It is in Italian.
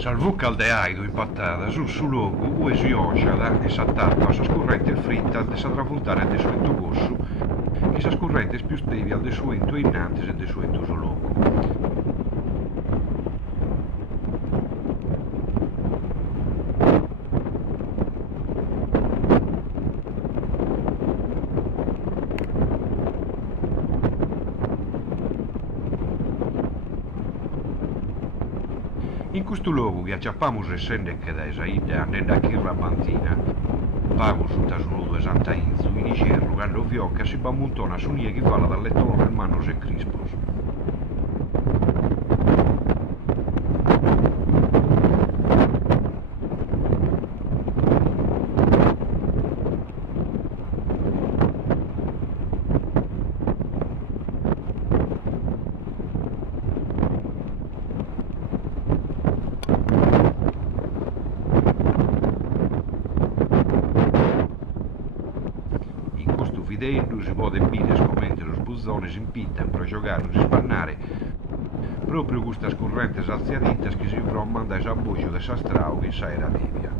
Salvo caldeaido impattata su logo ue si osciada e s'attappa a sa scurrente fritta de sa travoltare de suento gossu che sa scurrente più stevi al de suento innantes e de suento so logo. In questo luogo che acciappamus essende che da Esaida andando a Chirra Bantina, pagus un tasoludo e Santa Inzu, inicerro, quando viocca si bammuntona su nie che vala dalle torre manos e crispos. In questo videndo si può vedere come los buzzones impintan per giocare e spannare proprio questa scorrente salziaditas che si fromman da saboccio de sastrao che sa era devia.